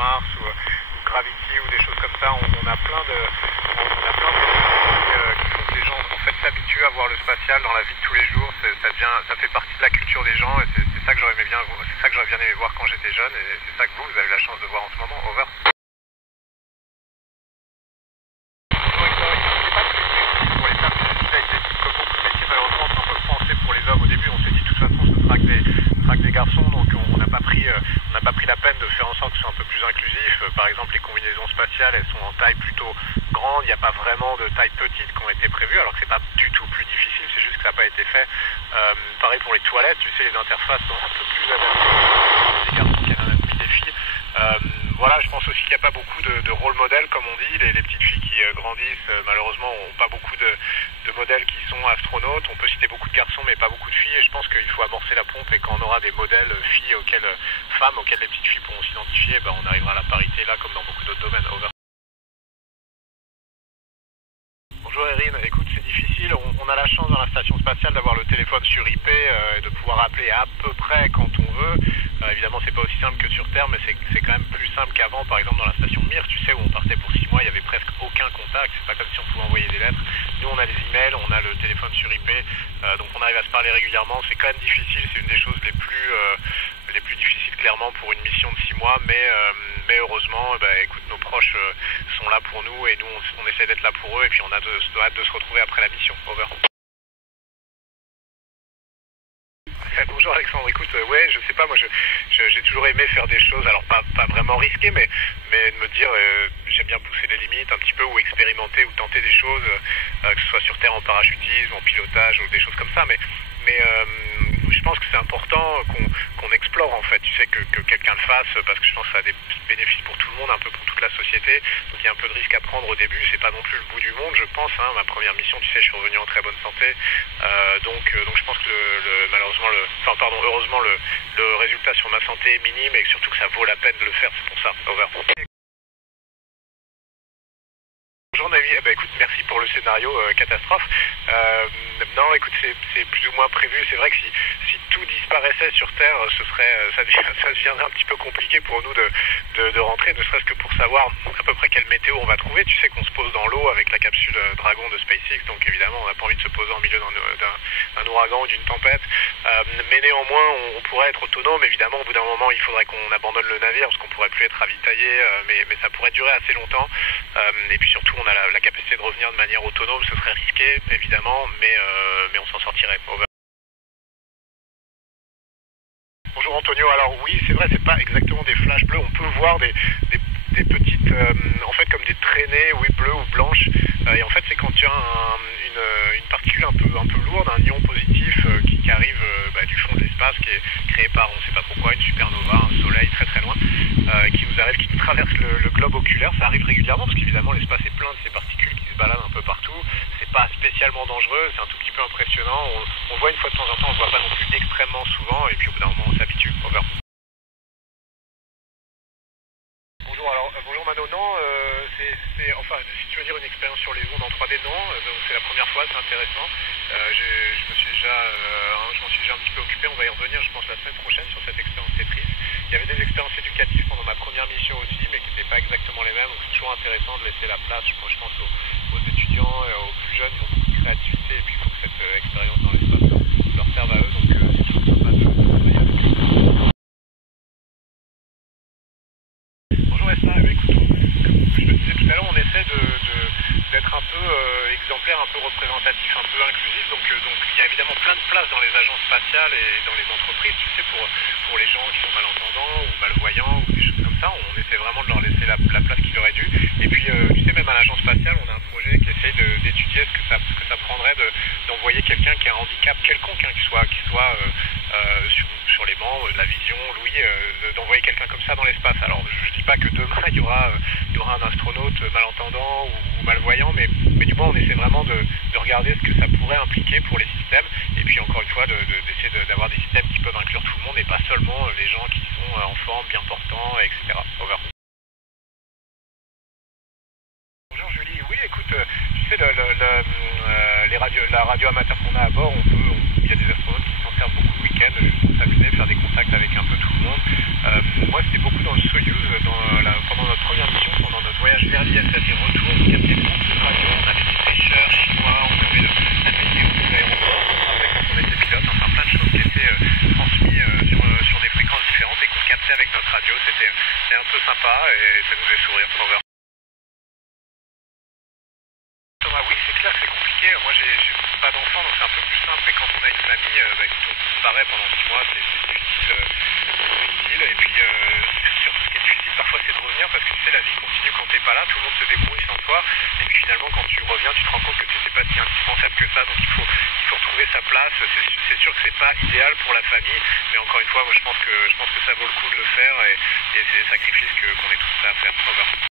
Mars ou Gravity ou des choses comme ça. On a plein de qui font que les gens en fait s'habituent à voir le spatial dans la vie de tous les jours. Ça fait partie de la culture des gens et c'est ça que j'aurais bien aimé voir quand j'étais jeune et c'est ça que vous avez la chance de voir en ce moment. Over. Au début, on s'est dit de toute façon ce sera que des garçons, donc on n'a pas pris la peine de faire en sorte que ce soit un peu plus inclusif. Par exemple, les combinaisons spatiales, elles sont en taille plutôt grande, il n'y a pas vraiment de taille petite qui ont été prévues, alors que c'est pas du tout plus difficile, c'est juste que ça n'a pas été fait. Pareil pour les toilettes, tu sais, les interfaces sont un peu plus adaptées des garçons qu'à l'anatomie des filles. Voilà, je pense aussi qu'il n'y a pas beaucoup de rôle modèles, comme on dit. Les petites filles qui grandissent, malheureusement, n'ont pas beaucoup de modèles qui sont astronautes. On peut citer beaucoup de garçons, mais pas beaucoup de filles. Et je pense qu'il faut amorcer la pompe. Et quand on aura des modèles filles, femmes auxquelles les petites filles pourront s'identifier, on arrivera à la parité là, comme dans beaucoup d'autres domaines. Over. Bonjour Erin, écoute, c'est difficile. On a la chance dans la station spatiale d'avoir le téléphone sur IP et de pouvoir appeler à peu près quand on veut. Évidemment, c'est pas aussi simple que sur Terre, mais c'est quand même plus simple qu'avant. Par exemple, dans la station Mir, tu sais, où on partait pour 6 mois, il y avait presque aucun contact. C'est pas comme si on pouvait envoyer des lettres. Nous, on a les emails, on a le téléphone sur IP, donc on arrive à se parler régulièrement. C'est quand même difficile, c'est une des choses les plus difficiles clairement pour une mission de 6 mois, mais heureusement, écoute, nos proches sont là pour nous et nous, on essaie d'être là pour eux et puis on a hâte de se retrouver après la mission. Over. Bonjour Alexandre, écoute, ouais, je sais pas, moi j'ai toujours aimé faire des choses, alors pas vraiment risquées, mais de me dire, j'aime bien pousser les limites un petit peu, ou expérimenter, ou tenter des choses, que ce soit sur Terre en parachutisme, en pilotage, ou des choses comme ça, mais je pense que c'est important qu'on explore en fait, tu sais, que quelqu'un le fasse, parce que je pense que ça a des bénéfices pour tout le monde, un peu pour toute la société, donc il y a un peu de risque à prendre au début, c'est pas non plus le bout du monde, je pense, hein, ma première mission, tu sais, je suis revenu en très bonne santé, donc je pense que heureusement le résultat sur ma santé est minime et surtout que ça vaut la peine de le faire, c'est pour ça. Over. Bonjour Navi, écoute, merci pour le scénario catastrophe. Non, écoute, c'est plus ou moins prévu. C'est vrai que si tout disparaissait sur Terre, ça deviendrait un petit peu compliqué pour nous de rentrer, ne serait-ce que pour savoir à peu près quelle météo on va trouver. Tu sais qu'on se pose dans l'eau avec la capsule Dragon de SpaceX, donc évidemment on n'a pas envie de se poser en milieu d'un ouragan ou d'une tempête. Mais néanmoins, on pourrait être autonome. Évidemment, au bout d'un moment, il faudrait qu'on abandonne le navire parce qu'on pourrait plus être ravitaillé, mais ça pourrait durer assez longtemps. Et puis surtout, on a la capacité de revenir de manière autonome. Ce serait risqué, évidemment, mais on s'en sortirait. Over. Bonjour Antonio, alors oui, c'est vrai, c'est pas exactement des flashs bleus, on peut voir des petites, en fait comme des traînées, oui, bleues ou blanches, et en fait c'est quand tu as une particule un peu lourde, un ion positif qui arrive du fond de l'espace, qui est créé par, on ne sait pas pourquoi, une supernova, un soleil très très loin, qui nous traverse le globe oculaire. Ça arrive régulièrement parce qu'évidemment l'espace est plein de ces particules qui se baladent un peu partout. C'est pas spécialement dangereux, c'est un tout petit peu impressionnant. On voit une fois de temps en temps, on ne voit pas non plus extrêmement souvent, et puis au bout d'un moment on s'habitue. Over. Bonjour Mano, non, enfin, si tu veux dire une expérience sur les ondes en 3D, non, c'est la première fois, c'est intéressant. Je m'en suis déjà un petit peu occupé, on va y revenir, je pense, la semaine prochaine sur cette expérience Tetris. Il y avait des expériences éducatives pendant ma première mission aussi, mais qui n'étaient pas exactement les mêmes, donc c'est toujours intéressant de laisser la place, je pense aux étudiants et aux plus jeunes, ils ont beaucoup de créativité, et puis il faut que cette expérience dans l'espace leur serve à eux, donc c'est toujours sympa de travailler avec eux. Bonjour Esma, écoute, comme je le disais tout à l'heure, on essaie d'être un peu exemplaire, un peu représentatif, un peu inclusif, donc il y a évidemment plein de places dans les agences spatiales et dans les entreprises, tu sais, pour les gens qui sont malentendants ou malvoyants ou des choses comme ça, on essaie vraiment de leur laisser la place qu'il aurait dû. Et puis tu sais, même à l'agence spatiale, on a un projet qui essaye d'étudier ce que ça prendrait d'envoyer quelqu'un qui a un handicap quelconque, hein, qui soit sur les membres, de la vision, l'ouïe, d'envoyer quelqu'un comme ça dans l'espace. Alors je dis pas que demain il y aura un astronaute malentendant ou malvoyant, mais du moins on essaie vraiment de regarder ce que ça pourrait impliquer pour les systèmes, et puis encore une fois d'essayer d'avoir des systèmes qui peuvent inclure tout le monde et pas seulement les gens qui sont en forme, bien portants, etc. Over. Bonjour Julie, oui écoute, tu sais la radio amateur qu'on a à bord, il y a des astronautes qui s'en servent beaucoup le week-end, juste pour s'amuser, faire des contacts avec un peu tout le monde. Moi c'était beaucoup dans le Soyuz, notre radio. C'était un peu sympa et ça nous fait sourire de revoir. Thomas, oui, c'est clair, c'est compliqué. Moi, j'ai pas d'enfant, donc c'est un peu plus simple. Mais quand on a une famille, écoute, on disparaît pendant 6 mois, c'est difficile. Et puis, surtout, ce qui est difficile parfois, c'est de revenir parce que tu sais, la vie continue quand t'es pas là. Tout le monde se débrouille sans toi. Et puis finalement, quand tu reviens, tu te rends compte que c'est pas si indispensable que ça. Donc il faut retrouver sa place. C'est sûr que c'est pas idéal pour la famille, mais encore une fois, moi, je pense que ça vaut le coup de le faire et c'est des sacrifices qu'on est tous prêts à faire. Au revoir.